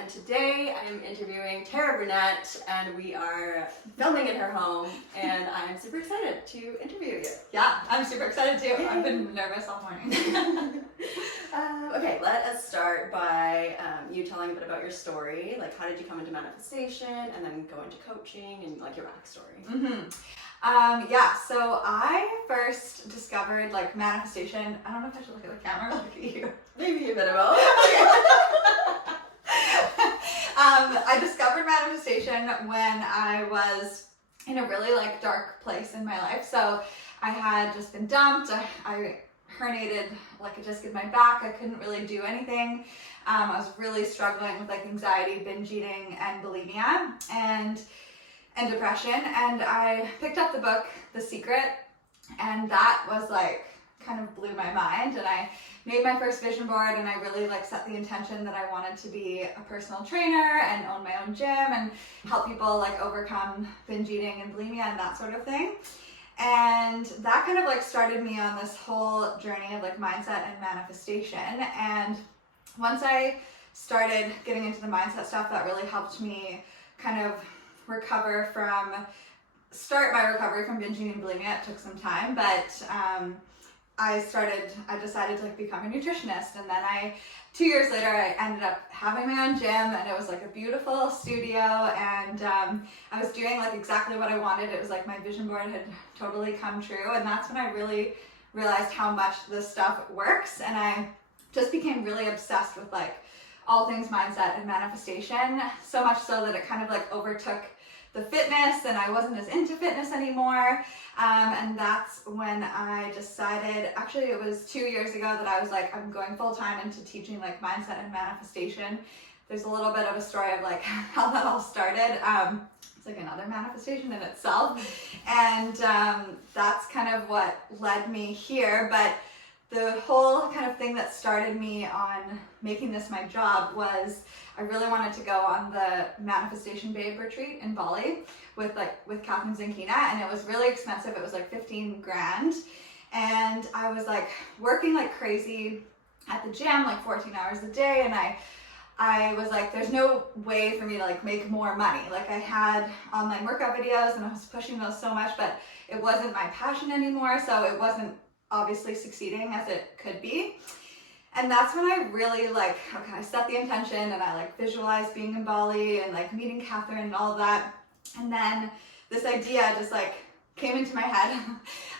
and today I am interviewing Brunet, and we are filming in her home, and I'm super excited to interview you. Yeah, I'm super excited too. Yay. I've been nervous all morning. Okay, let us start by you telling a bit about your story. Like, how did you come into manifestation, and then go into coaching, and like your backstory. So I first discovered like manifestation. I don't know if I should look at the camera or look at you. Maybe a bit of both. I discovered manifestation when I was in a really like dark place in my life. So I had just been dumped. I herniated like a disc in my back. I couldn't really do anything. I was really struggling with like anxiety, binge eating, and bulimia, and depression. And I picked up the book, The Secret, and that was like kind of blew my mind. And I made my first vision board, and I really like set the intention that I wanted to be a personal trainer and own my own gym and help people like overcome binge eating and bulimia and that sort of thing. And that kind of like started me on this whole journey of like mindset and manifestation. And once I started getting into the mindset stuff, that really helped me kind of start my recovery from binge eating and bulimia. It took some time, but I decided to like become a nutritionist, and then 2 years later I ended up having my own gym, and it was like a beautiful studio, and I was doing like exactly what I wanted. It was like my vision board had totally come true, and that's when I really realized how much this stuff works, and I just became really obsessed with like all things mindset and manifestation, so much so that it kind of like overtook the fitness, and I wasn't as into fitness anymore. And that's when I decided, actually it was 2 years ago, that I was like, I'm going full time into teaching like mindset and manifestation. There's a little bit of a story of like how that all started. It's like another manifestation in itself. And that's kind of what led me here. But the whole kind of thing that started me on making this my job was I really wanted to go on the Manifestation Babe retreat in Bali with Catherine Zankina, and it was really expensive. It was like 15 grand. And I was like working like crazy at the gym, like 14 hours a day. And I was like, there's no way for me to like make more money. Like I had online workout videos and I was pushing those so much, but it wasn't my passion anymore. So it wasn't obviously succeeding as it could be. And that's when I really I set the intention, and I like visualized being in Bali and like meeting Catherine and all of that. And then this idea just like came into my head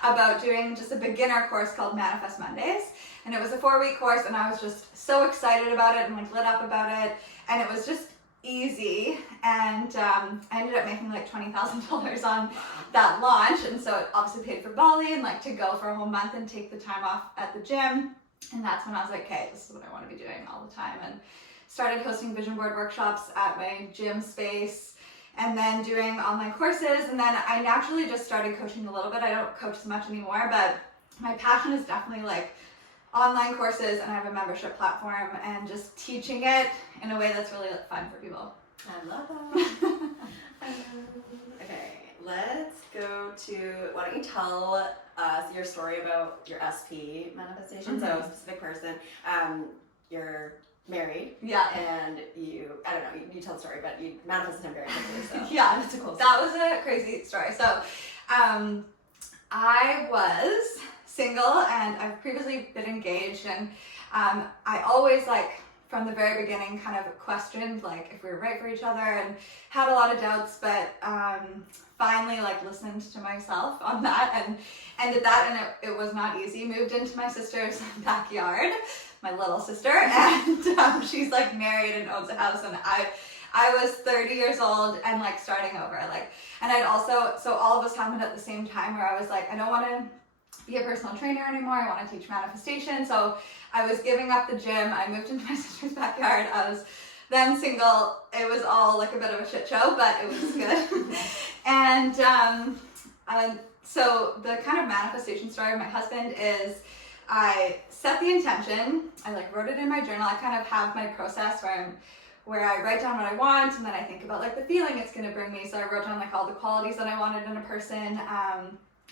about doing just a beginner course called Manifest Mondays. And it was a 4-week course, and I was just so excited about it and like lit up about it. And it was just easy. And I ended up making like $20,000 on that launch. And so it obviously paid for Bali and like to go for a whole month and take the time off at the gym. And that's when I was like, okay, this is what I want to be doing all the time. And started hosting vision board workshops at my gym space, and then doing online courses. And then I naturally just started coaching a little bit. I don't coach as much anymore, but my passion is definitely like online courses, and I have a membership platform and just teaching it in a way that's really fun for people. I love that. Okay, let's go to, why don't you tell us your story about your SP manifestation. So a specific person, you're married. Yeah. And I don't know, you tell the story, but you manifested him very quickly, so. Yeah, that's a cool story. That was a crazy story. So I was single, and I've previously been engaged, and I always like from the very beginning kind of questioned like if we were right for each other, and had a lot of doubts, but finally like listened to myself on that and ended that. And it was not easy. Moved into my sister's backyard, my little sister, and she's like married and owns a house, and I was 30 years old and like starting over, and I'd also, so all of us happened at the same time, where I was like, I don't want to be a personal trainer anymore. I want to teach manifestation. So I was giving up the gym. I moved into my sister's backyard. I was then single. It was all like a bit of a shit show, but it was good. And so the kind of manifestation story of my husband is I set the intention. I like wrote it in my journal. I kind of have my process where I write down what I want, and then I think about like the feeling it's going to bring me. So I wrote down like all the qualities that I wanted in a person,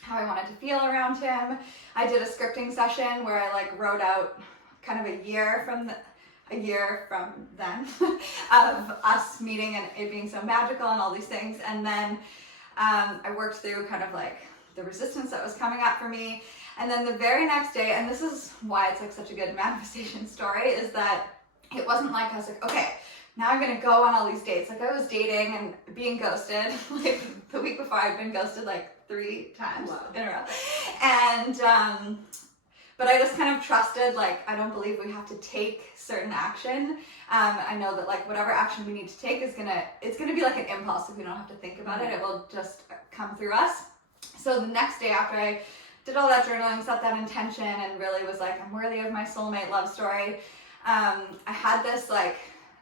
how I wanted to feel around him. I did a scripting session where I like wrote out kind of a year from a year from then of us meeting and it being so magical and all these things. And then I worked through kind of like the resistance that was coming up for me. And then the very next day, and this is why it's like such a good manifestation story, is that it wasn't like I was like, okay, now I'm gonna go on all these dates. Like I was dating and being ghosted. Like the week before I'd been ghosted like 3 times in a row. And but I just kind of trusted, like, I don't believe we have to take certain action. I know that like whatever action we need to take is it's gonna be like an impulse if we don't have to think about it. It will just come through us. So the next day after I did all that journaling, set that intention, and really was like, I'm worthy of my soulmate love story, I had this like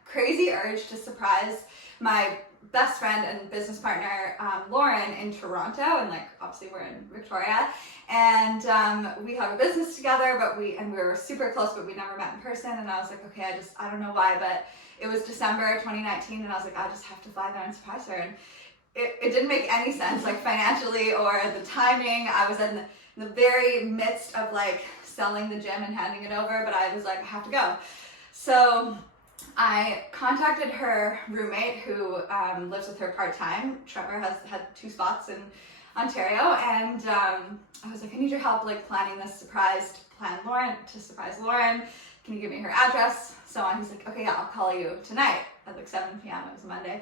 crazy urge to surprise my best friend and business partner, Lauren, in Toronto, and like obviously we're in Victoria, and we have a business together, but we were super close, but we never met in person. And I was like, okay, I don't know why, but it was December 2019, and I was like, I just have to fly there and surprise her. And it didn't make any sense, like financially or the timing. I was in the very midst of like selling the gym and handing it over, but I was like, I have to go. So I contacted her roommate who lives with her part-time. Trevor has had 2 spots in Ontario, and I was like, I need your help like planning this surprise to surprise Lauren. Can you give me her address? So on. He's like, okay, yeah, I'll call you tonight at like 7 p.m. It was a Monday.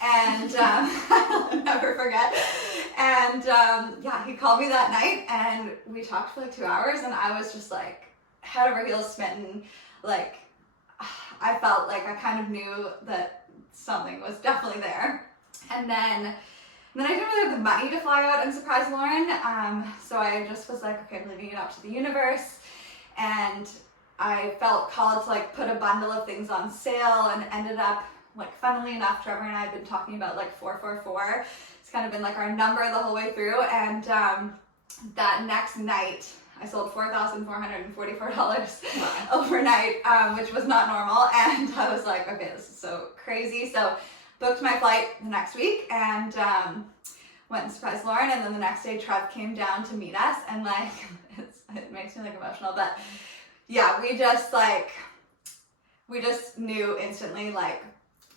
And I'll never forget. And yeah, he called me that night and we talked for like 2 hours, and I was just like head over heels smitten. Like I felt like I kind of knew that something was definitely there. And then I didn't really have the money to fly out and surprise Lauren. So I just was like, okay, I'm leaving it up to the universe. And I felt called to like put a bundle of things on sale, and ended up, like, funnily enough, Trevor and I had been talking about like 444. It's kind of been like our number the whole way through. And that next night I sold $4,444 overnight, which was not normal. And I was like, okay, this is so crazy. So booked my flight the next week and went and surprised Lauren. And then the next day Trev came down to meet us, and like it makes me like emotional, but yeah, we just knew instantly. Like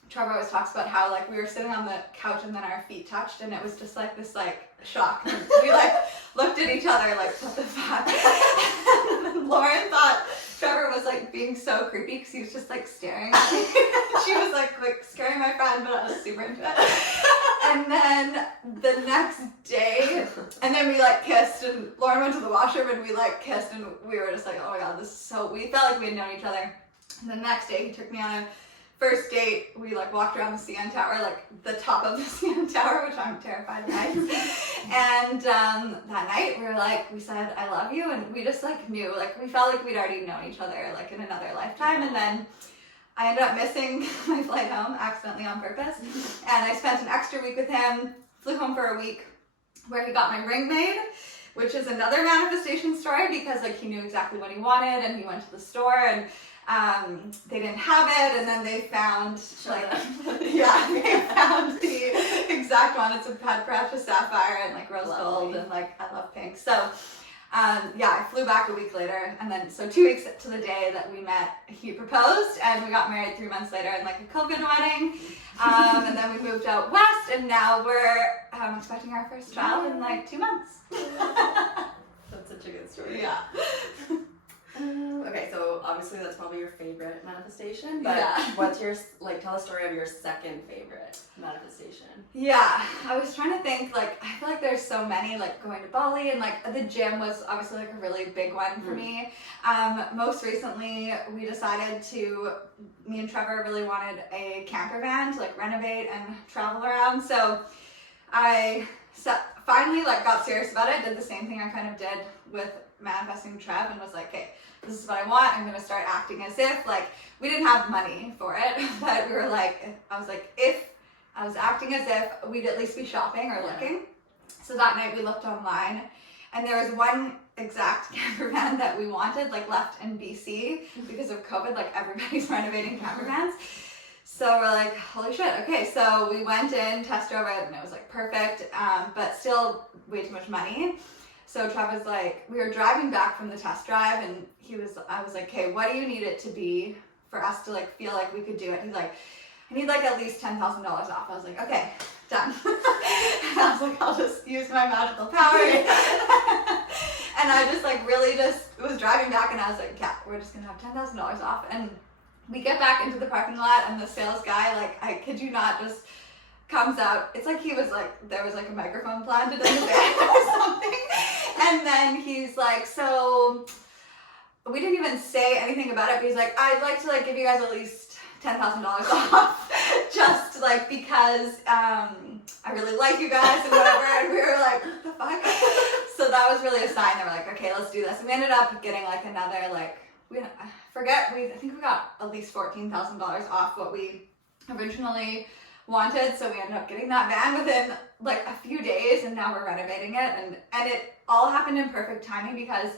Trevor always talks about how like we were sitting on the couch and then our feet touched, and it was just like this like shock. We like looked at each other like, what the fuck? And Lauren thought Trevor was like being so creepy because he was just like staring at me. She was like scaring my friend, but I was super into it. And then the next day, and then we like kissed, and Lauren went to the washroom and we like kissed, and we were just like, oh my god, this is so, we felt like we had known each other. And the next day he took me on a first date. We like walked around the CN Tower, like the top of the CN Tower, which I'm terrified of heights. And that night we said, I love you. And we just like knew, like we felt like we'd already known each other like in another lifetime. And then I ended up missing my flight home accidentally on purpose. And I spent an extra week with him, flew home for a week, where he got my ring made, which is another manifestation story, because like he knew exactly what he wanted, and he went to the store and they didn't have it, and then they found they found the exact one. It's a precious sapphire and like rose gold, and like I love pink. So I flew back a week later, and then so 2 weeks to the day that we met, he proposed, and we got married 3 months later in like a COVID wedding. And then we moved out west, and now we're expecting our first child in like 2 months. That's such a good story. Yeah. Okay, so obviously that's probably your favorite manifestation, but yeah. What's your, like, tell a story of your second favorite manifestation. Yeah, I was trying to think, like, I feel like there's so many, like going to Bali, and like the gym was obviously like a really big one for me. Most recently we decided me and Trevor really wanted a camper van to like renovate and travel around, so I finally like got serious about it, did the same thing I kind of did with manifesting Trev, and was like, okay, this is what I want. I'm gonna start acting as if, like, we didn't have money for it, but we were like, I was like, if I was acting as if, we'd at least be shopping or looking. So that night we looked online, and there was one exact camper van that we wanted, like left in BC because of COVID, like everybody's renovating camper vans. So we're like, holy shit, okay. So we went in, test drove it, and it was like perfect, but still way too much money. So Trev was like, we were driving back from the test drive, and I was like, okay, what do you need it to be for us to like feel like we could do it. He's like, I need like at least $10,000 off. I was like, okay, done. And I was like, I'll just use my magical power. And I just like really just was driving back and I was like, yeah, we're just gonna have $10,000 off. And we get back into the parking lot and the sales guy, like, I kid you not, just comes out. It's like he was like, there was like a microphone planted in the van or something. And then he's like, so we didn't even say anything about it, but he's like, I'd like to like give you guys at least $10,000 off, just like because I really like you guys and whatever. And we were like, what the fuck? So that was really a sign. They were like, okay, let's do this. And we ended up getting like another like, I think we got at least $14,000 off what we originally wanted. So we ended up getting that van within like a few days, and now we're renovating it, and it all happened in perfect timing because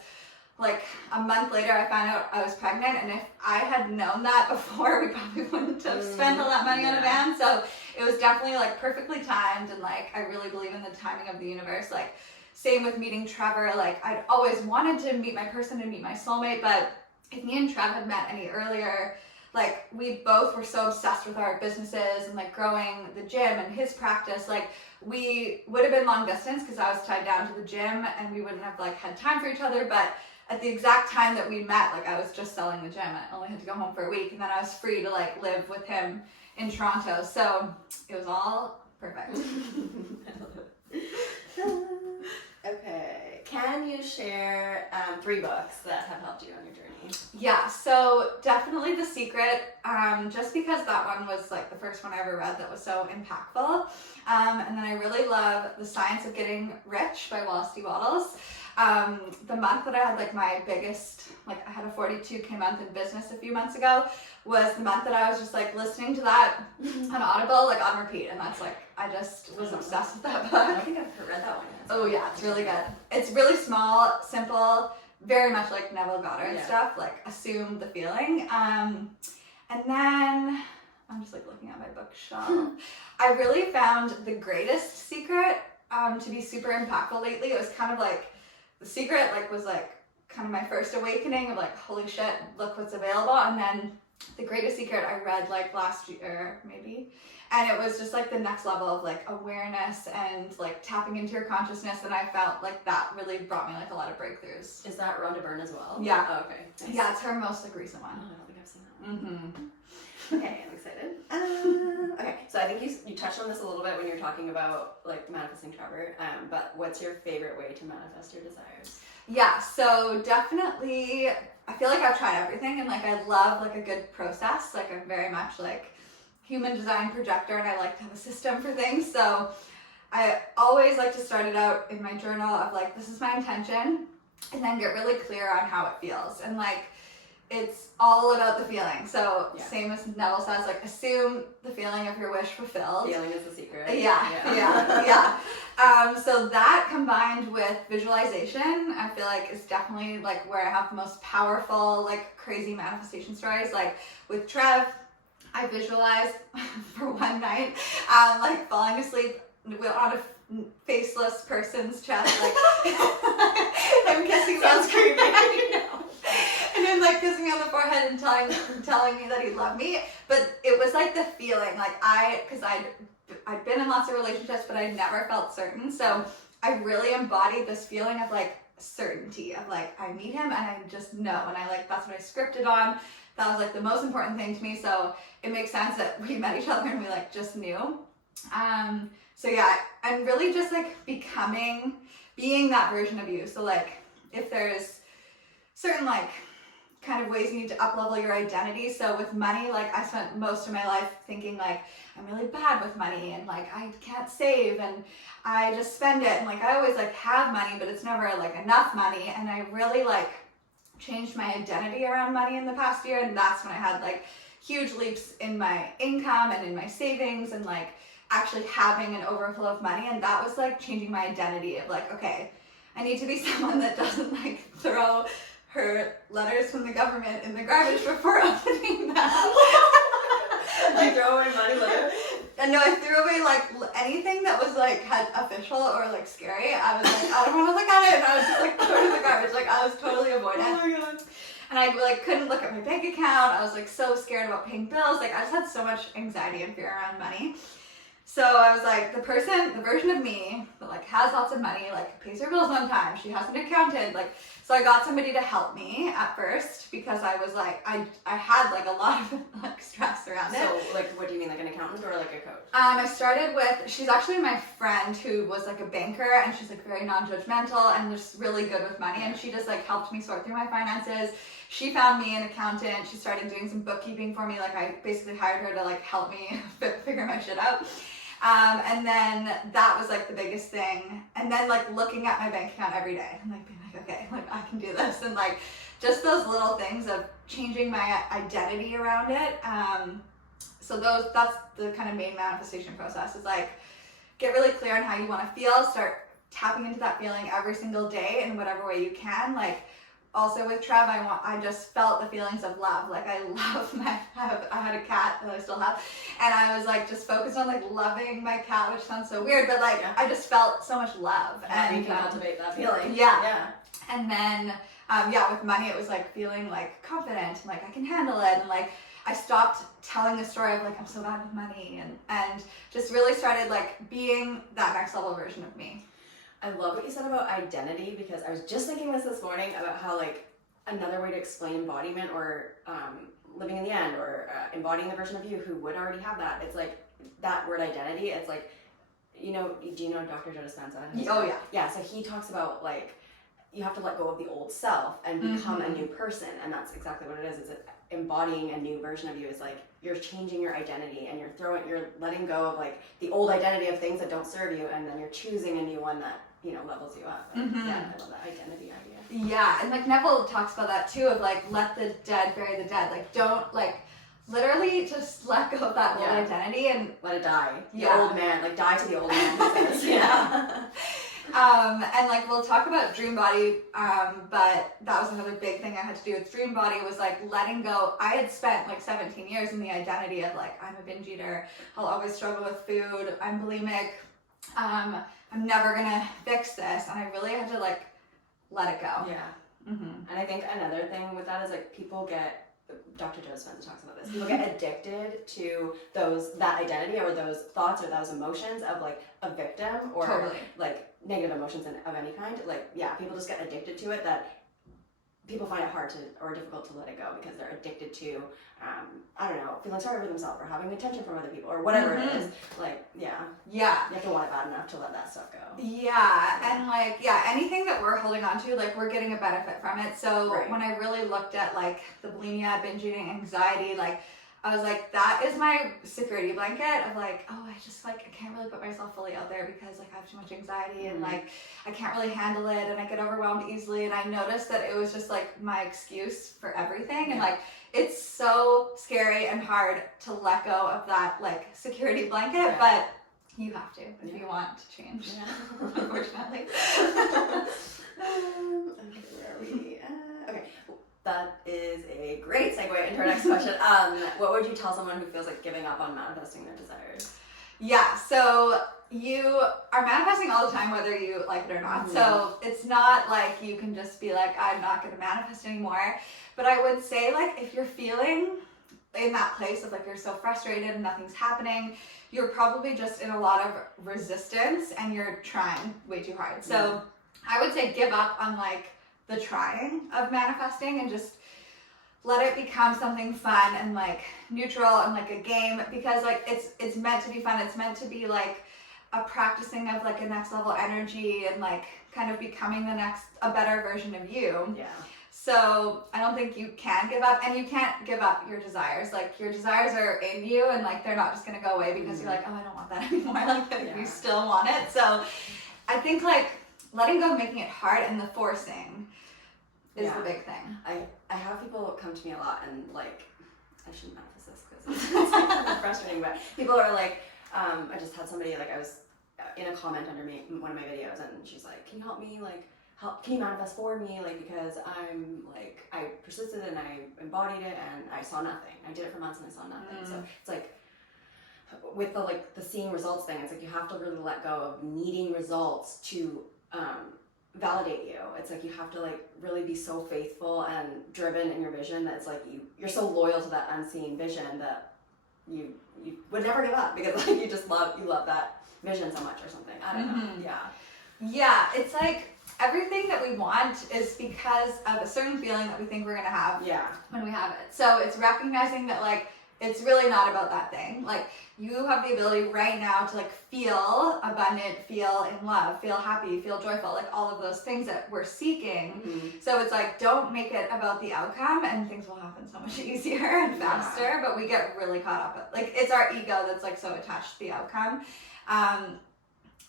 like a month later I found out I was pregnant, and if I had known that before, we probably wouldn't have spent all that money on a van. So it was definitely like perfectly timed, and like I really believe in the timing of the universe. Like same with meeting Trevor, like I'd always wanted to meet my person and meet my soulmate, but if me and Trev had met any earlier, like we both were so obsessed with our businesses and like growing the gym and his practice, like we would have been long distance because I was tied down to the gym and we wouldn't have like had time for each other. But at the exact time that we met, like I was just selling the gym. I only had to go home for a week, and then I was free to like live with him in Toronto. So it was all perfect. Okay, can you share 3 books that have helped you on your journey? Yeah, so definitely The Secret, just because that one was like the first one I ever read that was so impactful. And then I really love The Science of Getting Rich by Wallace Waddles. The month that I had like my biggest, like I had a 42K month in business a few months ago, was the month that I was just like listening to that on Audible, like on repeat. And that's like, I just was obsessed with that book. I don't think I've read that one yet. Oh yeah, it's really good. It's really small, simple, very much like Neville Goddard stuff, like assume the feeling. And then I'm just like looking at my bookshelf. I really found The Greatest Secret to be super impactful lately. It was kind of like The Secret like was like kind of my first awakening of like, holy shit, look what's available. And then The Greatest Secret I read like last year maybe, and it was just like the next level of like awareness and like tapping into your consciousness, and I felt like that really brought me like a lot of breakthroughs. Is that Rhonda Byrne as well? Yeah. Oh, okay. Nice. Yeah, it's her most like recent Oh, one. I don't think I've seen that one. Mm-hmm. Okay, I'm excited. Okay, so I think you touched on this a little bit when you're talking about like manifesting Trevor, but what's your favorite way to manifest your desires? Yeah, so definitely, I feel like I've tried everything, and like I love like a good process. Like I'm very much like human design projector, and I like to have a system for things. So I always like to start it out in my journal of like, this is my intention, and then get really clear on how it feels. And like, it's all about the feeling. So same as Neville says, like assume the feeling of your wish fulfilled. Feeling is the secret. Yeah. So that combined with visualization, I feel like is definitely like where I have the most powerful, like crazy manifestation stories. Like with Trev, I visualized for one night, like falling asleep on a faceless person's chest, like him kissing me. Sounds creepy. And then like kissing me on the forehead and telling me that he loved me. But it was like the feeling, like because I'd been in lots of relationships, but I never felt certain. So I really embodied this feeling of like certainty of like I meet him and I just know, and I like that's what I scripted on. That was like the most important thing to me. So it makes sense that we met each other and we like just knew. So yeah, I'm really just like being that version of you. So like if there's certain like kind of ways you need to up-level your identity. So with money, like I spent most of my life thinking like I'm really bad with money and like I can't save and I just spend it, and like I always like have money, but it's never like enough money. And I really like changed my identity around money in the past year, and that's when I had like huge leaps in my income and in my savings and like actually having an overflow of money. And that was like changing my identity of like, okay, I need to be someone that doesn't like throw her letters from the government in the garbage before opening them. Like throw away money letter? And no, I threw away like anything that was like had official or like scary. I was like, I don't want to look at it, and I was just like throw it in the garbage. Like I was totally avoidant. Oh my god. And I like couldn't look at my bank account. I was like so scared about paying bills. Like I just had so much anxiety and fear around money. So I was like, the version of me that like has lots of money, like pays her bills on time. She has an accountant. Like, so I got somebody to help me at first because I was like, I had like a lot of like stress around it. So like, what do you mean, like an accountant or like a coach? I started with, she's actually my friend who was like a banker, and she's like very non-judgmental and just really good with money. And she just like helped me sort through my finances. She found me an accountant. She started doing some bookkeeping for me. Like I basically hired her to like help me figure my shit out. And then that was like the biggest thing. And then like looking at my bank account every day and like being like, okay, like I can do this. And like just those little things of changing my identity around it. So that's the kind of main manifestation process, is like get really clear on how you want to feel, start tapping into that feeling every single day in whatever way you can. Like also with Trev, I just felt the feelings of love. Like I love I had a cat that I still have, and I was like just focused on like loving my cat, which sounds so weird, but like I just felt so much love. And you can cultivate that feeling. Yeah. And then with money, it was like feeling like confident and like I can handle it, and like I stopped telling the story of like I'm so bad with money, and just really started like being that next level version of me. I love what you said about identity, because I was just thinking this morning about how like another way to explain embodiment or living in the end or embodying the version of you who would already have that. It's like that word identity. It's like, do you know Dr. Joe Dispenza? Oh yeah. Yeah, so he talks about like you have to let go of the old self and become a new person, and that's exactly what it is. It's embodying a new version of you. Is like you're changing your identity and you're letting go of like the old identity of things that don't serve you, and then you're choosing a new one that levels you up. And, yeah, I love that identity idea. Yeah, and like Neville talks about that too, of like let the dead bury the dead. Like don't like literally just let go of that old identity and let it die. The old man, like die to the old man. Yeah. And like we'll talk about dream body, but that was another big thing I had to do with dream body, was like letting go. I had spent like 17 years in the identity of like I'm a binge eater, I'll always struggle with food, I'm bulimic, I'm never gonna fix this, and I really had to like let it go. Yeah. And I think another thing with that is like people get, Dr. Joe Dispenza talks about this, people get addicted to that identity or those thoughts or those emotions of like a victim or like negative emotions of any kind. Like people just get addicted to it, that people find it hard to or difficult to let it go because they're addicted to I don't know, feeling sorry for themselves or having attention from other people or whatever it is. Like you have to want it bad enough to let that stuff go. And like anything that we're holding on to, like we're getting a benefit from it. So when I really looked at like the bulimia, binge eating, anxiety, like I was like, that is my security blanket of like, oh, I just like I can't really put myself fully out there because like I have too much anxiety and like I can't really handle it and I get overwhelmed easily. And I noticed that it was just like my excuse for everything. And like it's so scary and hard to let go of that like security blanket, but you have to if you want to change. Unfortunately. Okay, where are we? Okay. That is a great segue into our next question. What would you tell someone who feels like giving up on manifesting their desires? Yeah, so you are manifesting all the time, whether you like it or not. So it's not like you can just be like, I'm not going to manifest anymore. But I would say, like, if you're feeling in that place of like you're so frustrated and nothing's happening, you're probably just in a lot of resistance and you're trying way too hard. So I would say give up on like the trying of manifesting and just let it become something fun and like neutral and like a game, because like it's meant to be fun. It's meant to be like a practicing of like a next level energy and like kind of becoming a better version of you. Yeah. So I don't think you can give up, and you can't give up your desires. Like your desires are in you, and like they're not just gonna go away because you're like, oh, I don't want that anymore. Like you still want it. So I think like letting go of making it hard and the forcing is the big thing. I have people come to me a lot and like, I shouldn't manifest this because it's kind of frustrating, but people are like, I just had somebody, like I was in a comment under one of my videos and she's like, can you help me, like, can you manifest for me, like, because I'm like, I persisted and I embodied it and I saw nothing. I did it for months and I saw nothing. So it's like, with the seeing results thing, it's like you have to really let go of needing results to validate you. It's like you have to like really be so faithful and driven in your vision that it's like you're so loyal to that unseen vision that you would never give up because like you love that vision so much or something. I don't know. Yeah, it's like everything that we want is because of a certain feeling that we think we're gonna have when we have it. So it's recognizing that like it's really not about that thing. Like you have the ability right now to like feel abundant, feel in love, feel happy, feel joyful, like all of those things that we're seeking. So it's like, don't make it about the outcome and things will happen so much easier and faster, but we get really caught up. Like it's our ego that's like so attached to the outcome.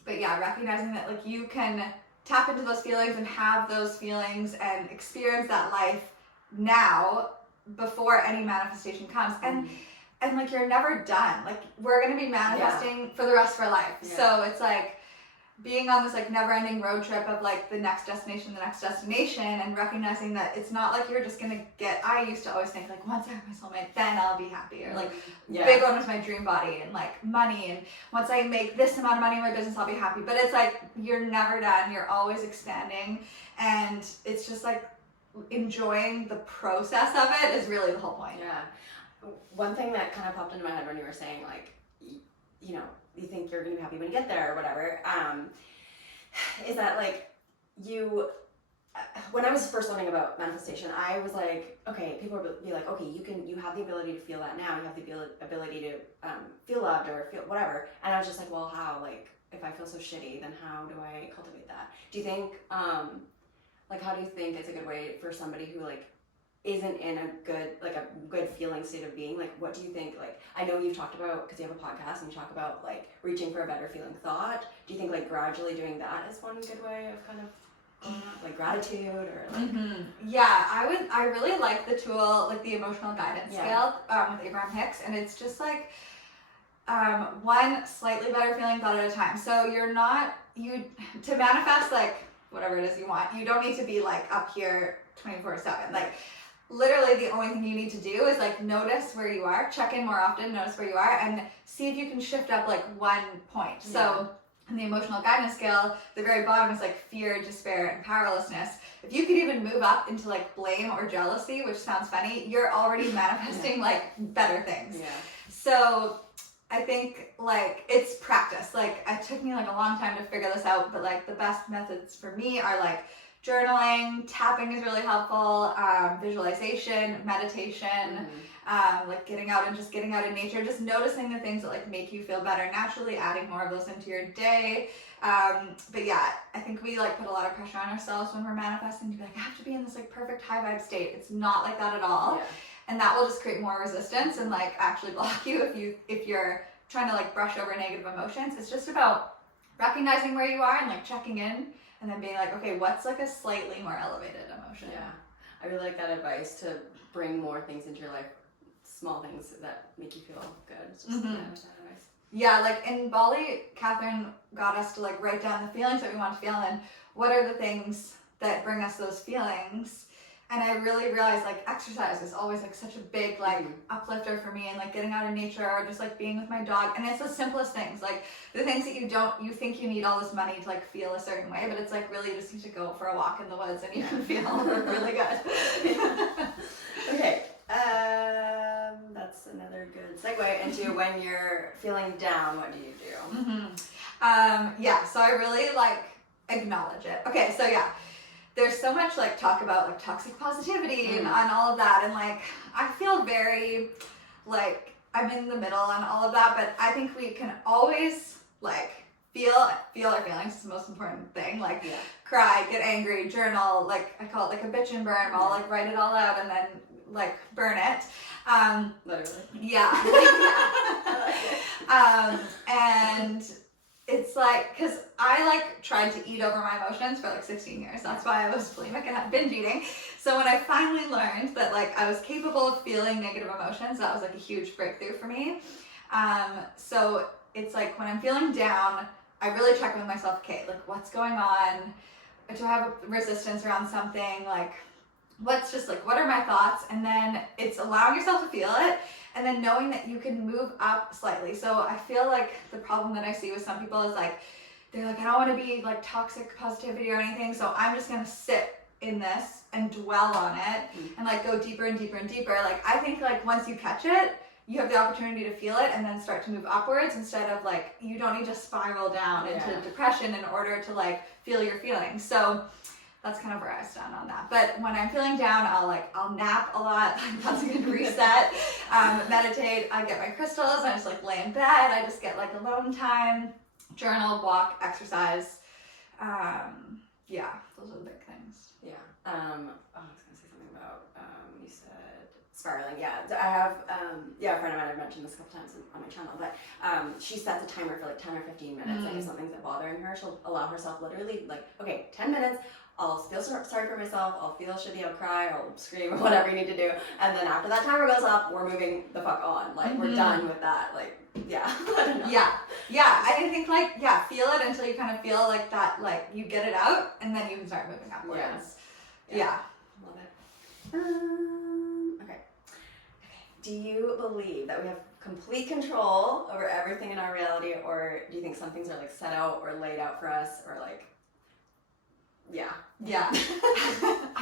But yeah, recognizing that like you can tap into those feelings and have those feelings and experience that life now before any manifestation comes. And like you're never done. Like we're gonna be manifesting for the rest of our life. So it's like being on this like never-ending road trip of like the next destination, and recognizing that it's not like you're just gonna get. I used to always think like once I have my soulmate, then I'll be happy, or like big one was my dream body and like money, and once I make this amount of money in my business, I'll be happy. But it's like you're never done. You're always expanding, and it's just like enjoying the process of it is really the whole point. One thing that kind of popped into my head when you were saying like you know, you think you're gonna be happy when you get there or whatever, is that like when I was first learning about manifestation, I was like, okay, people would be like, okay, you have the ability to feel that now, you have the ability to feel loved or feel whatever, and I was just like, well, how? Like if I feel so shitty, then how do I cultivate that? Do you think like how do you think it's a good way for somebody who like isn't in a good feeling state of being? Like what do you think? Like I know you've talked about, because you have a podcast and you talk about like reaching for a better feeling thought. Do you think like gradually doing that is one good way of kind of like gratitude or like Yeah, I really like the tool, like the emotional guidance scale with Abraham Hicks, and it's just like one slightly better feeling thought at a time. So to manifest like whatever it is you want, you don't need to be like up here 24/7. Like literally the only thing you need to do is like notice where you are, check in more often, notice where you are, and see if you can shift up like 1 point. So in the emotional guidance scale, the very bottom is like fear, despair, and powerlessness. If you could even move up into like blame or jealousy, which sounds funny, you're already manifesting like better things. So I think like it's practice. Like it took me like a long time to figure this out, but like the best methods for me are like journaling, tapping is really helpful, visualization, meditation, like getting out in nature, just noticing the things that like make you feel better naturally, adding more of those into your day. But yeah, I think we like put a lot of pressure on ourselves when we're manifesting to be like, I have to be in this like perfect high vibe state. It's not like that at all. And that will just create more resistance and like actually block you if you're trying to like brush over negative emotions. It's just about recognizing where you are and like checking in, and then being like, okay, what's like a slightly more elevated emotion? I really like that advice to bring more things into your life, small things that make you feel good. It's just that advice. Yeah, like in Bali, Catherine got us to like write down the feelings that we want to feel and what are the things that bring us those feelings. And I really realized like exercise is always like such a big like uplifter for me, and like getting out in nature or just like being with my dog. And it's the simplest things, like the things that you think you need all this money to like feel a certain way, but it's like really you just need to go for a walk in the woods and you can feel really good. Okay, that's another good segue into when you're feeling down, what do you do? So I really like acknowledge it. Okay, so yeah. There's so much like talk about like toxic positivity and all of that, and like I feel very like I'm in the middle on all of that, but I think we can always like feel our feelings is the most important thing. Like cry, get angry, journal, like I call it like a bitch and burn. I'll like write it all out and then like burn it. Literally. And it's like, because I like tried to eat over my emotions for like 16 years. That's why I was bulimic and had binge eating. So when I finally learned that like I was capable of feeling negative emotions, that was like a huge breakthrough for me. So it's like when I'm feeling down, I really check in with myself, okay, like what's going on? Do I have resistance around something? Like what are my thoughts? And then it's allowing yourself to feel it, and then knowing that you can move up slightly. So I feel like the problem that I see with some people is like they're like, I don't want to be like toxic positivity or anything, so I'm just gonna sit in this and dwell on it and like go deeper and deeper and deeper. Like I think like once you catch it, you have the opportunity to feel it and then start to move upwards instead of like, you don't need to spiral down into depression in order to like feel your feelings. So that's kind of where I stand on that. But when I'm feeling down, I'll nap a lot. Like that's a good reset. Meditate. I get my crystals. I just like lay in bed. I just get like alone time, journal, walk, exercise. Yeah, those are the big things. Yeah. I was gonna say something about you said spiraling. Yeah, I have a friend of mine. I've mentioned this a couple times on my channel, but she sets a timer for like 10 or 15 minutes. Like if something's bothering her, she'll allow herself literally like, okay, 10 minutes. I'll feel sorry for myself, I'll feel shitty, I'll cry, I'll scream, whatever you need to do. And then after that timer goes up, we're moving the fuck on. Like, we're done with that. Like, yeah. I don't know. Yeah. I think, like, feel it until you kind of feel like that, like, you get it out, and then you can start moving upwards. Yeah. Love it. Okay. Do you believe that we have complete control over everything in our reality, or do you think some things are, like, set out or laid out for us, or, like, yeah. I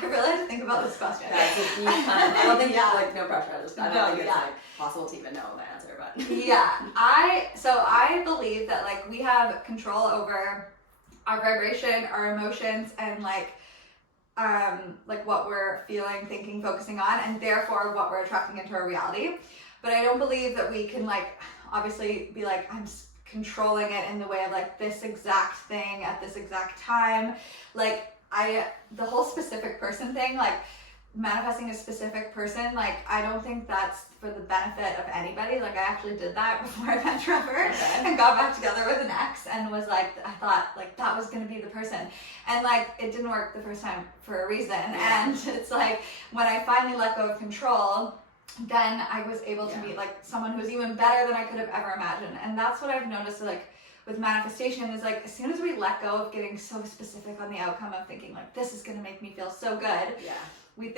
really have to think about this question. That's a deep kind of, I don't think, like, no pressure. I don't think it's, like, possible to even know the answer, but. I believe that, like, we have control over our vibration, our emotions, and, like what we're feeling, thinking, focusing on, and therefore what we're attracting into our reality. But I don't believe that we can, like, obviously be like, I'm controlling it in the way of like this exact thing at this exact time. Like the whole specific person thing, like manifesting a specific person, like I don't think that's for the benefit of anybody. Like I actually did that before I met Trevor and got back together with an ex and was like, I thought like that was gonna be the person, and like it didn't work the first time for a reason. And it's like when I finally let go of control, then I was able to be like someone who's even better than I could have ever imagined. And that's what I've noticed, like with manifestation, is like as soon as we let go of getting so specific on the outcome of thinking like this is going to make me feel so good, we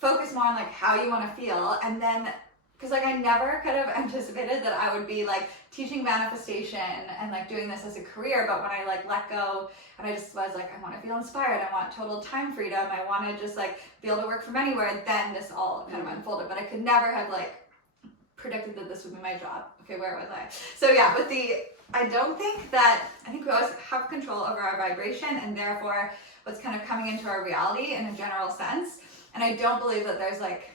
focus more on like how you want to feel. And then because like I never could have anticipated that I would be like teaching manifestation and like doing this as a career, but when I like let go and I just was like, I want to feel inspired, I want total time freedom, I want to just like be able to work from anywhere, then this all kind of unfolded. But I could never have like predicted that this would be my job. Okay, where was I? So yeah, I think we always have control over our vibration and therefore what's kind of coming into our reality in a general sense. And I don't believe that there's like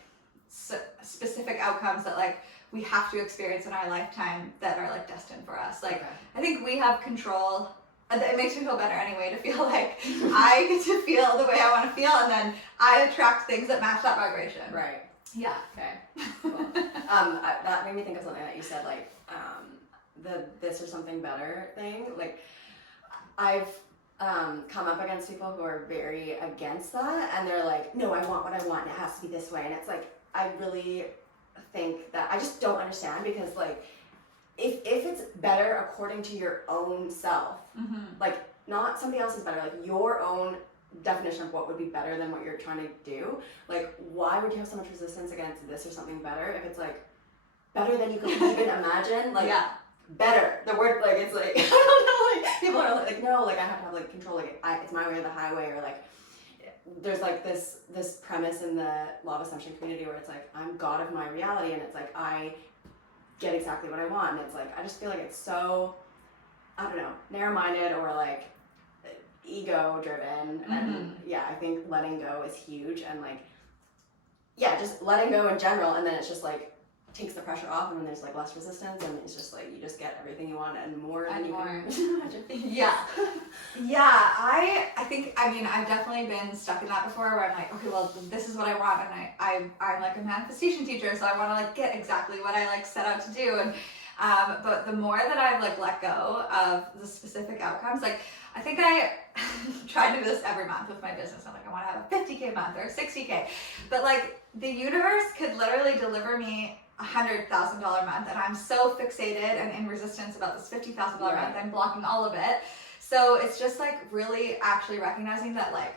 specific outcomes that like we have to experience in our lifetime that are like destined for us. Like I think we have control. It makes me feel better anyway to feel like I get to feel the way I want to feel, and then I attract things that match that vibration. Right. Yeah. Okay. Cool. That made me think of something that you said, like the this or something better thing. Like I've come up against people who are very against that, and they're like, no, I want what I want and it has to be this way. And it's like, I really think that I just don't understand, because like if it's better according to your own self, like not somebody else's better, like your own definition of what would be better than what you're trying to do, like why would you have so much resistance against this or something better if it's like better than you could even imagine? Like better, the word, like it's like I don't know, like people are like no, like I have to have like control, like it's my way or the highway, or like there's like this premise in the law of assumption community where it's like I'm God of my reality, and it's like I get exactly what I want, and it's like I just feel like it's so, I don't know, narrow-minded or like ego driven. And I think letting go is huge, and like just letting go in general, and then it's just like takes the pressure off, and then there's like less resistance, and it's just like you just get everything you want and more than you can imagine. I think, I mean, I've definitely been stuck in that before, where I'm like, okay, well, this is what I want, and I'm like a manifestation teacher, so I want to like get exactly what I like set out to do. And but the more that I've like let go of the specific outcomes, like I think I try to do this every month with my business. I'm like, I want to have a 50K month or a 60K, but like the universe could literally deliver me $100,000 month, and I'm so fixated and in resistance about this $50,000 month, I'm blocking all of it. So it's just like really actually recognizing that like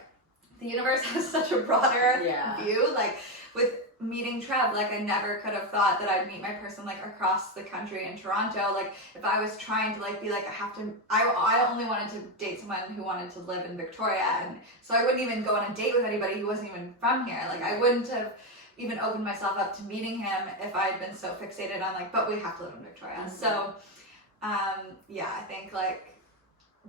the universe has such a broader view, like with meeting Trev, like I never could have thought that I'd meet my person like across the country in Toronto. Like if I was trying to like be like I only wanted to date someone who wanted to live in Victoria, and so I wouldn't even go on a date with anybody who wasn't even from here. Like I wouldn't have even opened myself up to meeting him if I had been so fixated on like, but we have to live in Victoria. Mm-hmm. So yeah, I think like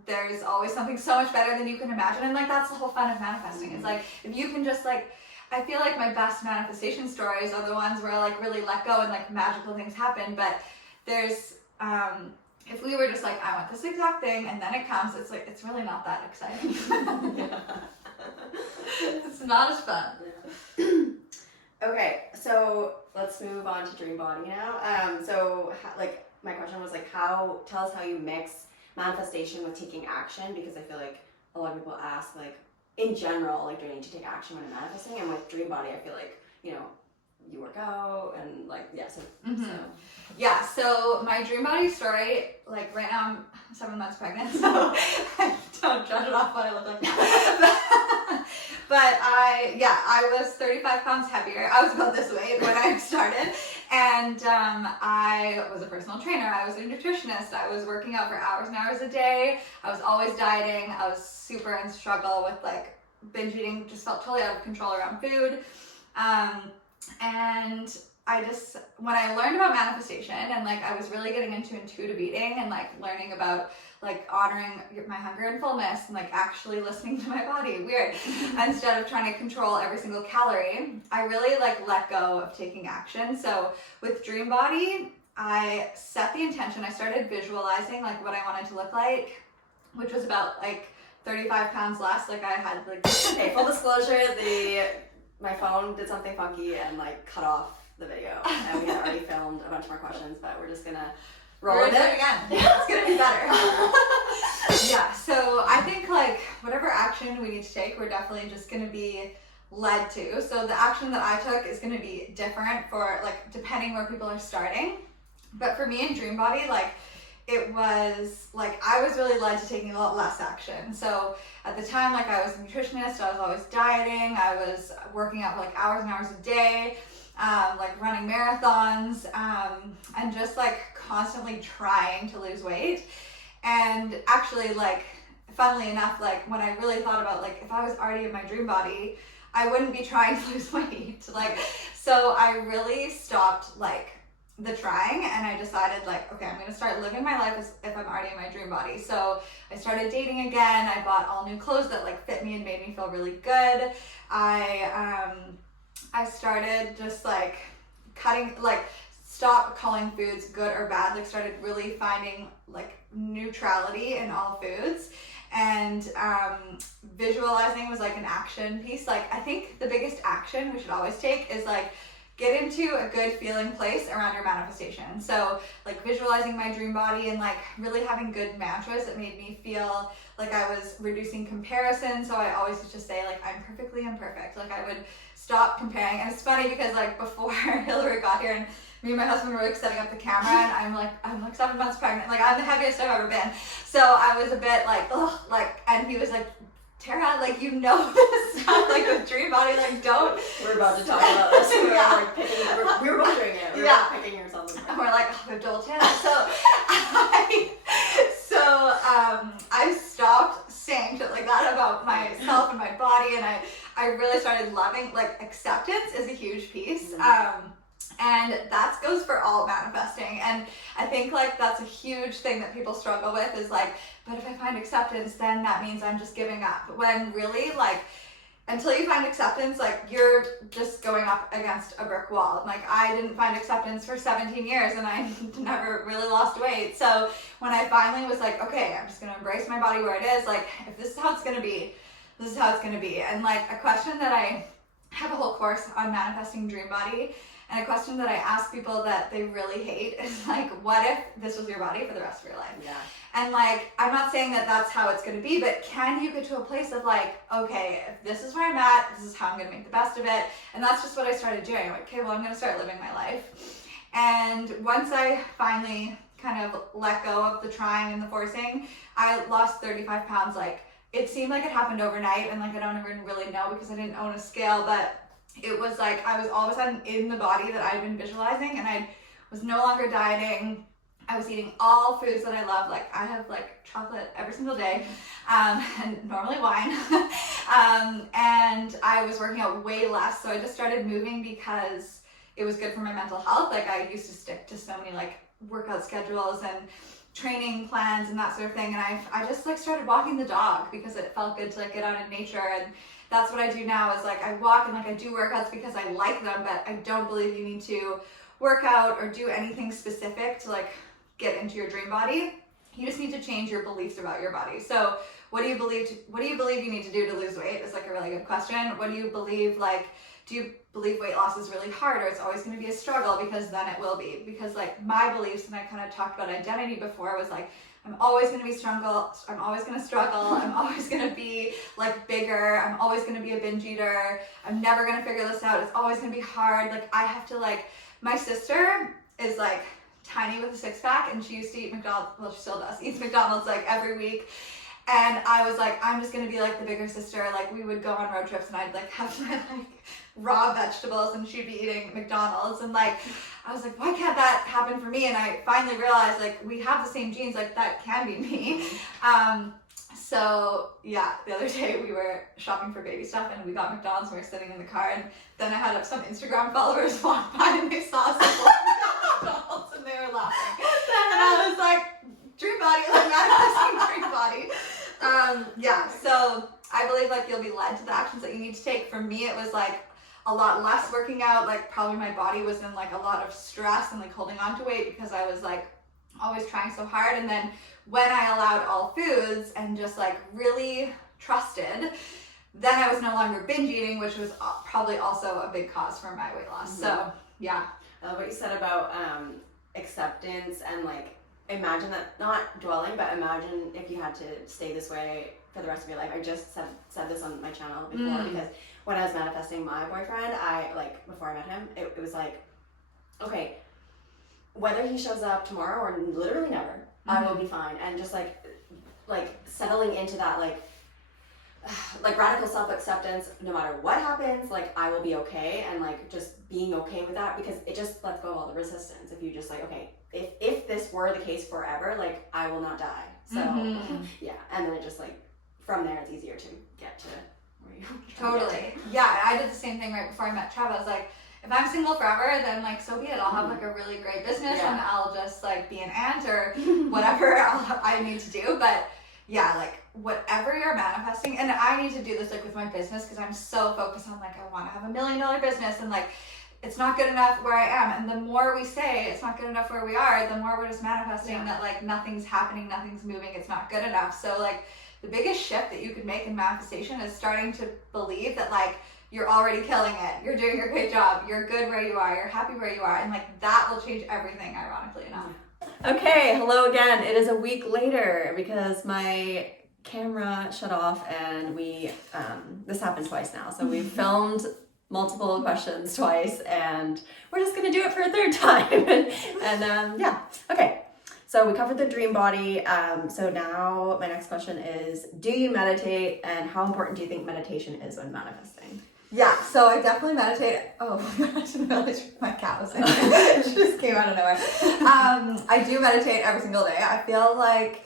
there's always something so much better than you can imagine, and like that's the whole fun of manifesting. It's like if you can just like, I feel like my best manifestation stories are the ones where I like really let go and like magical things happen. But there's if we were just like, I want this exact thing and then it comes, it's like it's really not that exciting. It's not as fun. Yeah. Okay, so let's move on to dream body now. So like my question was like, tell us how you mix manifestation with taking action, because I feel like a lot of people ask like, in general, like, do I need to take action when I'm manifesting? And with dream body, I feel like, you know, you work out and like, yeah, so. Yeah, so my dream body story, like right now I'm 7 months pregnant, so don't judge it off what I look like now. But I was 35 pounds heavier. I was about this weight when I started. And I was a personal trainer. I was a nutritionist. I was working out for hours and hours a day. I was always dieting. I was super in struggle with like binge eating, just felt totally out of control around food. And I just, when I learned about manifestation and like I was really getting into intuitive eating and like learning about like honoring my hunger and fullness and like actually listening to my body, weird, instead of trying to control every single calorie, I really like let go of taking action. So with dream body, I set the intention. I started visualizing like what I wanted to look like, which was about like 35 pounds less. Like I had like, okay, full disclosure, my phone did something funky and like cut off the video, and we had already filmed a bunch more questions, but we're just gonna roll with it again. It's gonna be better. Yeah, so I think like whatever action we need to take, we're definitely just gonna be led to. So the action that I took is gonna be different for like depending where people are starting. But for me in dream body, like it was like I was really led to taking a lot less action. So at the time, like I was a nutritionist, I was always dieting, I was working out for like hours and hours a day, like running marathons, and just like constantly trying to lose weight. And actually, like funnily enough, like when I really thought about like if I was already in my dream body, I wouldn't be trying to lose weight. Like, so I really stopped like the trying, and I decided like, okay, I'm gonna start living my life as if I'm already in my dream body. So I started dating again. I bought all new clothes that like fit me and made me feel really good. I started just like cutting, like stop calling foods good or bad, like started really finding like neutrality in all foods. And visualizing was like an action piece. Like I think the biggest action we should always take is like get into a good feeling place around your manifestation. So like visualizing my dream body and like really having good mantras that made me feel like I was reducing comparison. So I always used to say like, I'm perfectly imperfect. Like I would stop comparing. And it's funny because like before Hillary got here and me and my husband were like setting up the camera, and I'm like 7 months pregnant. Like I'm the heaviest I've ever been. So I was a bit like, ugh, like, and he was like, Tara, like, you know this stuff, like with dream body, like don't. We're about to talk about this. We were Yeah. like picking, we were both doing it. We were Yeah. like picking yourselves. And we're like, oh, we have double channel. So I stopped saying shit like that about myself and my body, and I really started loving, like, acceptance is a huge piece. And that goes for all manifesting. And I think like that's a huge thing that people struggle with is like, but if I find acceptance, then that means I'm just giving up. When really like, until you find acceptance, like you're just going up against a brick wall. Like I didn't find acceptance for 17 years and I never really lost weight. So when I finally was like, okay, I'm just gonna embrace my body where it is, like if this is how it's gonna be, this is how it's gonna be. And like a question that I have a whole course on manifesting dream body, and a question that I ask people that they really hate is like, what if this was your body for the rest of your life? Yeah. And like, I'm not saying that that's how it's going to be, but can you get to a place of like, okay, if this is where I'm at, this is how I'm going to make the best of it. And that's just what I started doing. Like, okay, well, I'm going to start living my life. And once I finally kind of let go of the trying and the forcing, I lost 35 pounds. Like, it seemed like it happened overnight, and like, I don't even really know because I didn't own a scale, but it was like I was all of a sudden in the body that I'd been visualizing, and I was no longer dieting. I was eating all foods that I love. Like I have like chocolate every single day, and normally wine. And I was working out way less. So I just started moving because it was good for my mental health. Like I used to stick to so many like workout schedules and training plans and that sort of thing. And I just like started walking the dog because it felt good to like get out in nature. And that's what I do now is like I walk and like I do workouts because I like them, but I don't believe you need to work out or do anything specific to like get into your dream body. You just need to change your beliefs about your body. So what do you believe you need to do to lose weight is like a really good question. What do you believe, like, do you believe weight loss is really hard or it's always going to be a struggle? Because then it will be. Because like my beliefs, and I kind of talked about identity before, was like I'm always going to struggle, I'm always going to be like bigger, I'm always going to be a binge eater, I'm never going to figure this out, it's always going to be hard. Like I have to like, my sister is like tiny with a six-pack, and she used to eat McDonald's, well she still does, eats McDonald's like every week. And I was like, I'm just gonna be like the bigger sister. Like we would go on road trips and I'd like have my like raw vegetables and she'd be eating McDonald's. And like, I was like, why can't that happen for me? And I finally realized like we have the same genes, like that can be me. So yeah, the other day we were shopping for baby stuff and we got McDonald's and we were sitting in the car, and then I had some Instagram followers walk by and they saw us at McDonald's and they were laughing. And I was like, dream body, like manifesting dream body. Yeah, so I believe like you'll be led to the actions that you need to take. For me, it was like a lot less working out. Like probably my body was in like a lot of stress and like holding on to weight because I was like always trying so hard. And then when I allowed all foods and just like really trusted, then I was no longer binge eating, which was probably also a big cause for my weight loss. Mm-hmm. So yeah. What you said about acceptance and like imagine that, not dwelling, but imagine if you had to stay this way for the rest of your life. I just said this on my channel before because when I was manifesting my boyfriend, I like before I met him, it was like, okay, whether he shows up tomorrow or literally never, I will be fine. And just like settling into that like radical self-acceptance, no matter what happens, like I will be okay, and like just being okay with that, because it just lets go of all the resistance. If you just like, okay, if this were the case forever, like I will not die. So yeah, and then it just like from there it's easier to get to where you totally. Yeah, I did the same thing right before I met Trev. I was like, if I'm single forever, then like so be it. I'll have like a really great business and I'll just like be an aunt or whatever I need to do. But yeah, like whatever you're manifesting, and I need to do this like with my business because I'm so focused on like I want to have $1 million business, and like it's not good enough where I am. And the more we say it's not good enough where we are, the more we're just manifesting that like nothing's happening, nothing's moving, it's not good enough. So like the biggest shift that you could make in manifestation is starting to believe that like you're already killing it, you're doing a great job, you're good where you are, you're happy where you are, and like that will change everything, ironically enough. Okay, hello again. It is a week later because my camera shut off and we this happened twice now. So we filmed multiple questions twice and we're just gonna do it for a third time. and yeah, okay. So we covered the dream body. So now my next question is, do you meditate, and how important do you think meditation is when manifesting? Yeah, so I definitely meditate. Oh my gosh, I didn't realize my cat was in she just came out of nowhere. I do meditate every single day. I feel like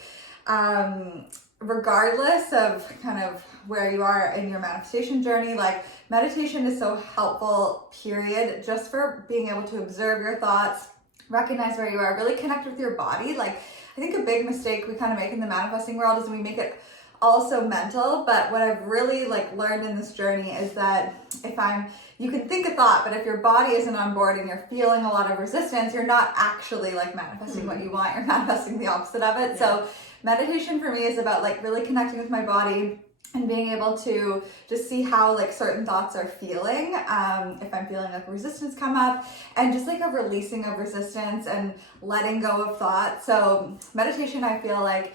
regardless of kind of where you are in your manifestation journey, like meditation is so helpful, period, just for being able to observe your thoughts, recognize where you are, really connect with your body. Like I think a big mistake we kind of make in the manifesting world is we make it also mental. But what I've really like learned in this journey is that you can think a thought, but if your body isn't on board and you're feeling a lot of resistance, you're not actually like manifesting what you want, you're manifesting the opposite of it. Yeah. So meditation for me is about like really connecting with my body and being able to just see how like certain thoughts are feeling. If I'm feeling like resistance come up, and just like a releasing of resistance and letting go of thought. So meditation, I feel like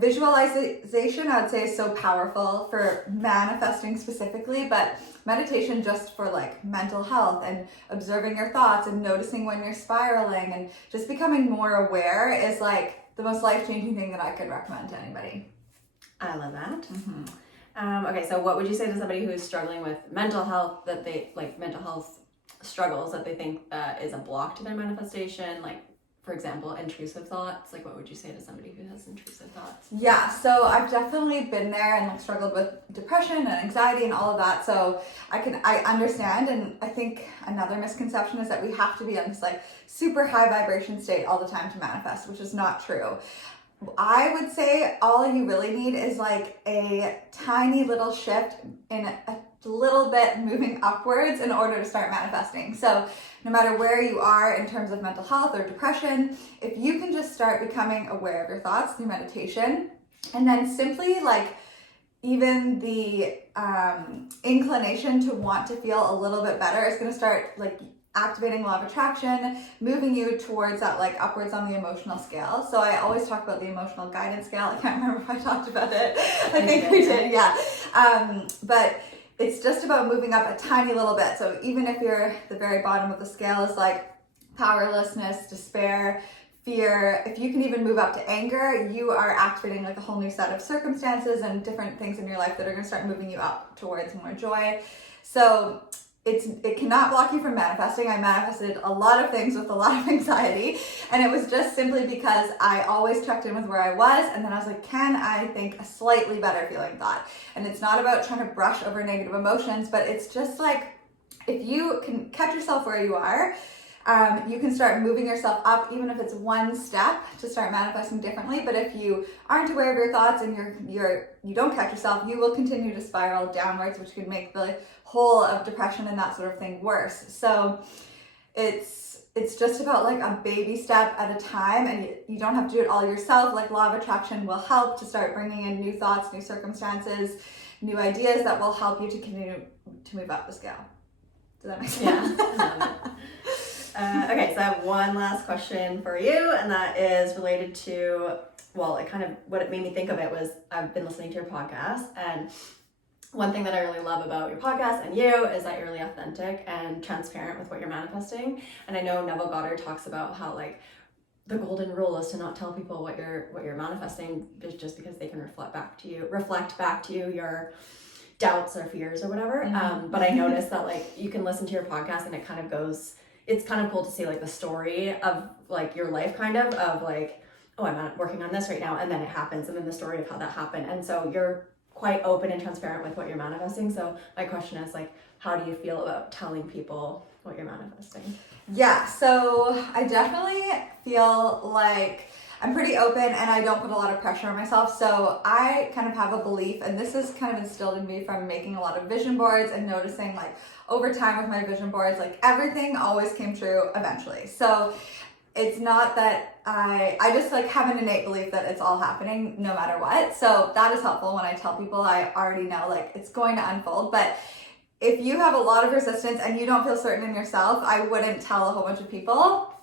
visualization, I would say, is so powerful for manifesting specifically, but meditation just for like mental health and observing your thoughts and noticing when you're spiraling and just becoming more aware is like the most life-changing thing that I could recommend to anybody. I love that. Okay, so what would you say to somebody who's struggling with mental health mental health struggles that they think is a block to their manifestation? Like, for example, intrusive thoughts. Like, what would you say to somebody who has intrusive thoughts? Yeah, so I've definitely been there and like struggled with depression and anxiety and all of that. So I understand, and I think another misconception is that we have to be in this like super high vibration state all the time to manifest, which is not true. I would say all you really need is like a tiny little shift in a little bit moving upwards in order to start manifesting. So no matter where you are in terms of mental health or depression, if you can just start becoming aware of your thoughts through meditation, and then simply like even the inclination to want to feel a little bit better is going to start like activating law of attraction, moving you towards that like upwards on the emotional scale. So I always talk about the emotional guidance scale. I can't remember if I talked about it. I think we did, yeah. But it's just about moving up a tiny little bit. So even if you're at the very bottom of the scale is like powerlessness, despair, fear, if you can even move up to anger, you are activating like a whole new set of circumstances and different things in your life that are going to start moving you up towards more joy. So it cannot block you from manifesting. I manifested a lot of things with a lot of anxiety, and it was just simply because I always checked in with where I was, and then I was like, can I think a slightly better feeling thought? And it's not about trying to brush over negative emotions, but it's just like, if you can catch yourself where you are, you can start moving yourself up, even if it's one step to start manifesting differently. But if you aren't aware of your thoughts and you don't catch yourself, you will continue to spiral downwards, which could make the whole of depression and that sort of thing worse. So it's just about like a baby step at a time, and you don't have to do it all yourself. Like law of attraction will help to start bringing in new thoughts, new circumstances, new ideas that will help you to continue to move up the scale. Does that make sense? Yeah. Okay, so I have one last question for you, and that is related to, well, what it made me think of it was I've been listening to your podcast, and one thing that I really love about your podcast and you is that you're really authentic and transparent with what you're manifesting. And I know Neville Goddard talks about how like the golden rule is to not tell people what you're manifesting, just because they can reflect back to you your doubts or fears or whatever. Mm-hmm. But I noticed that like you can listen to your podcast and it's kind of cool to see like the story of like your life kind of like, oh, I'm working on this right now, and then it happens, and then the story of how that happened. And so you're quite open and transparent with what you're manifesting. So my question is like, how do you feel about telling people what you're manifesting? Yeah, so I definitely feel like I'm pretty open and I don't put a lot of pressure on myself. So I kind of have a belief, and this is kind of instilled in me from making a lot of vision boards and noticing like over time with my vision boards, like everything always came true eventually. So it's not that I just like have an innate belief that it's all happening no matter what. So that is helpful when I tell people. I already know like it's going to unfold. But if you have a lot of resistance and you don't feel certain in yourself, I wouldn't tell a whole bunch of people.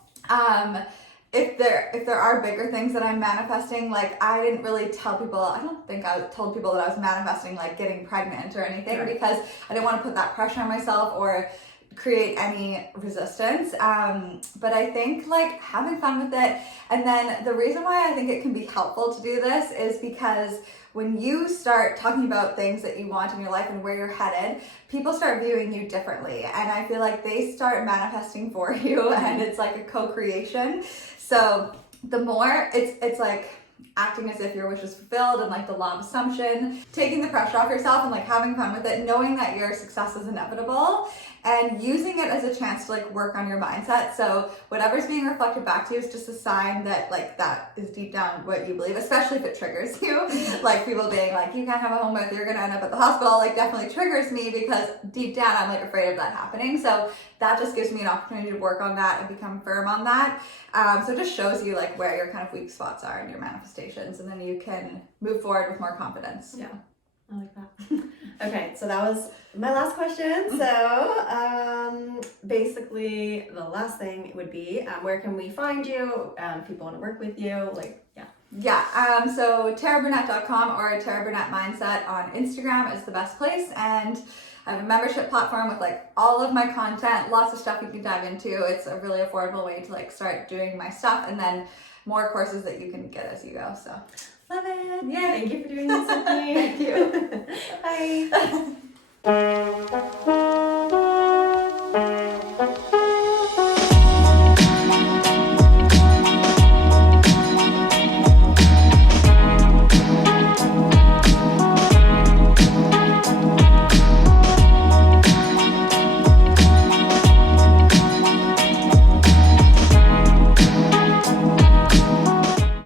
If there are bigger things that I'm manifesting, like I didn't really tell people, I don't think I told people that I was manifesting like getting pregnant or anything, right, because I didn't want to put that pressure on myself or create any resistance. But I think like having fun with it. And then the reason why I think it can be helpful to do this is because when you start talking about things that you want in your life and where you're headed, people start viewing you differently. And I feel like they start manifesting for you, and it's like a co-creation. So the more it's like acting as if your wish is fulfilled, and like the law of assumption, taking the pressure off yourself and like having fun with it, knowing that your success is inevitable, and using it as a chance to like work on your mindset. So whatever's being reflected back to you is just a sign that like that is deep down what you believe, especially if it triggers you. Like people being like, you can't have a home birth, you're gonna end up at the hospital, like definitely triggers me because deep down I'm like afraid of that happening. So that just gives me an opportunity to work on that and become firm on that. So it just shows you like where your kind of weak spots are in your manifestations, and then you can move forward with more confidence. Yeah, I like that. Okay, so that was my last question. So basically the last thing would be, where can we find you? If people want to work with you, like, yeah. Yeah, so TaraBrunet.com or Tara Brunet Mindset on Instagram is the best place, and I have a membership platform with like all of my content, lots of stuff you can dive into. It's a really affordable way to like start doing my stuff, and then more courses that you can get as you go. So Love it. Yeah. Thank you for doing this with me. Thank you. Bye.